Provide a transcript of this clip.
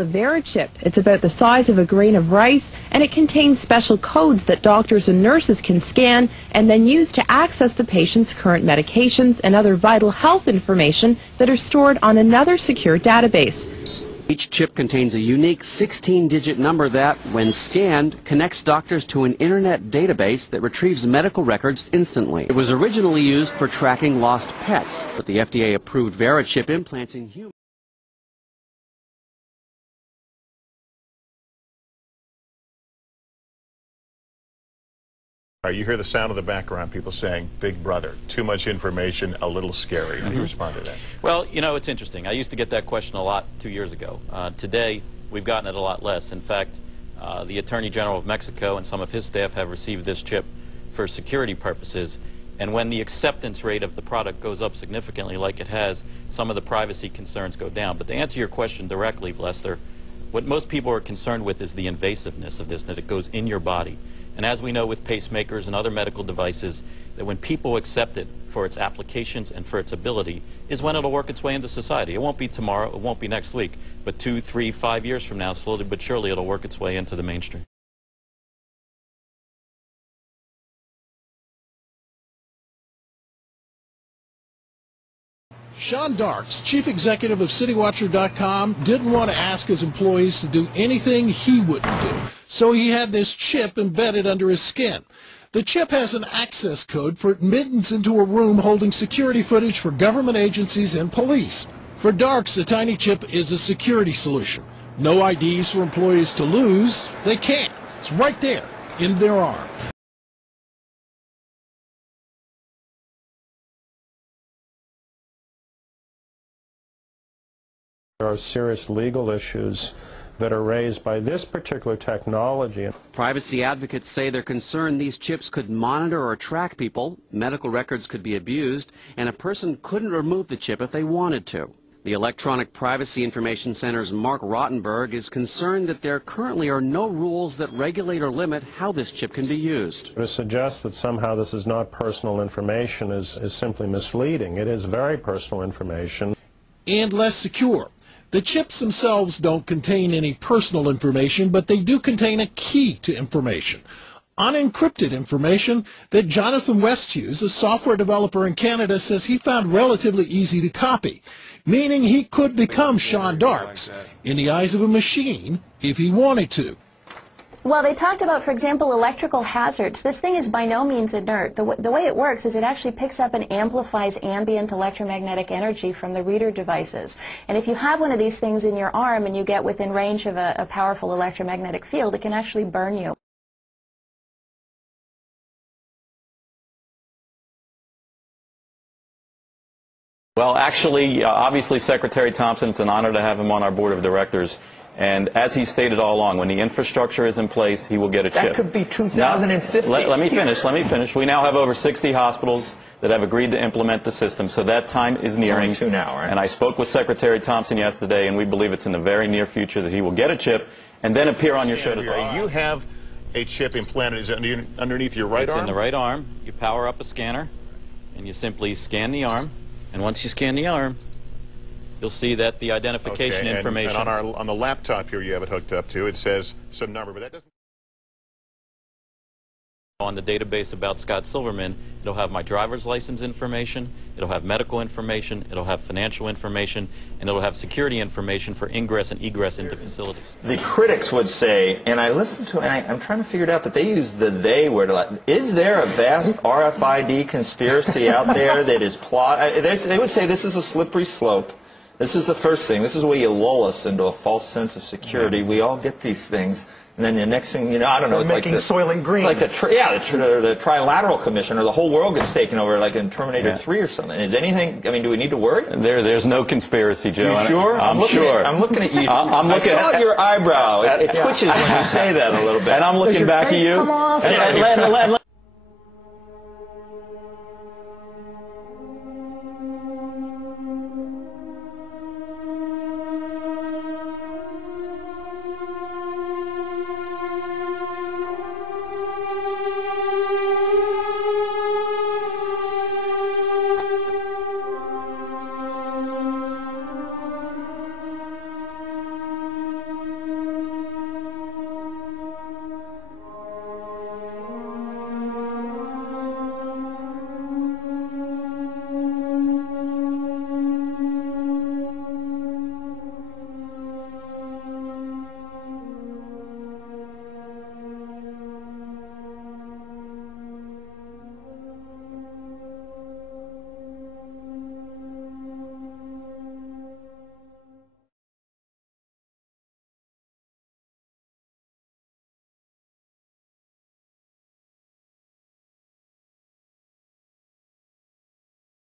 The VeriChip. It's about the size of a grain of rice, and it contains special codes that doctors and nurses can scan and then use to access the patient's current medications and other vital health information that are stored on another secure database. Each chip contains a unique 16-digit number that, when scanned, connects doctors to an internet database that retrieves medical records instantly. It was originally used for tracking lost pets, but the FDA approved VeriChip implants in humans. All right, you hear the sound of the background, people saying, Big Brother, too much information, a little scary. How do you respond to that? Well, you know, it's interesting. I used to get that question a lot 2 years ago. Today, we've gotten it a lot less. In fact, the Attorney General of Mexico and some of his staff have received this chip for security purposes. And when the acceptance rate of the product goes up significantly like it has, some of the privacy concerns go down. But to answer your question directly, Lester, what most people are concerned with is the invasiveness of this, that it goes in your body. And as we know with pacemakers and other medical devices, that when people accept it for its applications and for its ability is when it'll work its way into society. It won't be tomorrow, it won't be next week, but 2, 3, 5 years from now, slowly but surely it'll work its way into the mainstream. Sean Darks, chief executive of CityWatcher.com, didn't want to ask his employees to do anything he wouldn't do, so he had this chip embedded under his skin. The chip has an access code for admittance into a room holding security footage for government agencies and police. For Darks, the tiny chip is a security solution. No IDs for employees to lose. They can't. It's right there in their arm. There are serious legal issues that are raised by this particular technology. Privacy advocates say they're concerned these chips could monitor or track people, medical records could be abused, and a person couldn't remove the chip if they wanted to. The Electronic Privacy Information Center's Mark Rottenberg is concerned that there currently are no rules that regulate or limit how this chip can be used. To suggest that somehow this is not personal information is simply misleading. It is very personal information. And less secure. The chips themselves don't contain any personal information, but they do contain a key to information. Unencrypted information that Jonathan Westhughes, a software developer in Canada, says he found relatively easy to copy, meaning he could become Sean Darks in the eyes of a machine if he wanted to. Well, they talked about, for example, electrical hazards. This thing is by no means inert. The way it works is it actually picks up and amplifies ambient electromagnetic energy from the reader devices. And if you have one of these things in your arm and you get within range of a powerful electromagnetic field, it can actually burn you. Well, actually, obviously, Secretary Thompson, it's an honor to have him on our board of directors. And as he stated all along, when the infrastructure is in place, he will get a chip. That could be 2050. Let me finish. We now have over 60 hospitals that have agreed to implement the system, so that time is nearing. Now, right? And I spoke with Secretary Thompson yesterday, and we believe it's in the very near future that he will get a chip and then appear on your show to talk. You have a chip implanted. Is it underneath your right arm? It's in the right arm. You power up a scanner, and you simply scan the arm. And once you scan the arm, you'll see that the identification information. And on the laptop here you have it hooked up to, it says some number, but that doesn't. On the database about Scott Silverman, it'll have my driver's license information, it'll have medical information, it'll have financial information, and it'll have security information for ingress and egress into facilities. The critics would say, and I listened to it, and I'm trying to figure it out, but they use the "they" word a lot. Is there a vast RFID conspiracy out there that is they would say this is a slippery slope. This is the first thing. This is where you lull us into a false sense of security. We all get these things. And then the next thing, you know, I don't know. It's making like Soylent Green. Like the Trilateral Commission, or the whole world gets taken over like in Terminator 3 or something. Is anything, I mean, do we need to worry? There's no conspiracy, Joe. You sure? I'm sure. I'm looking at you. I saw your eyebrow. It twitches when you say that a little bit. And I'm looking back at you. Come off.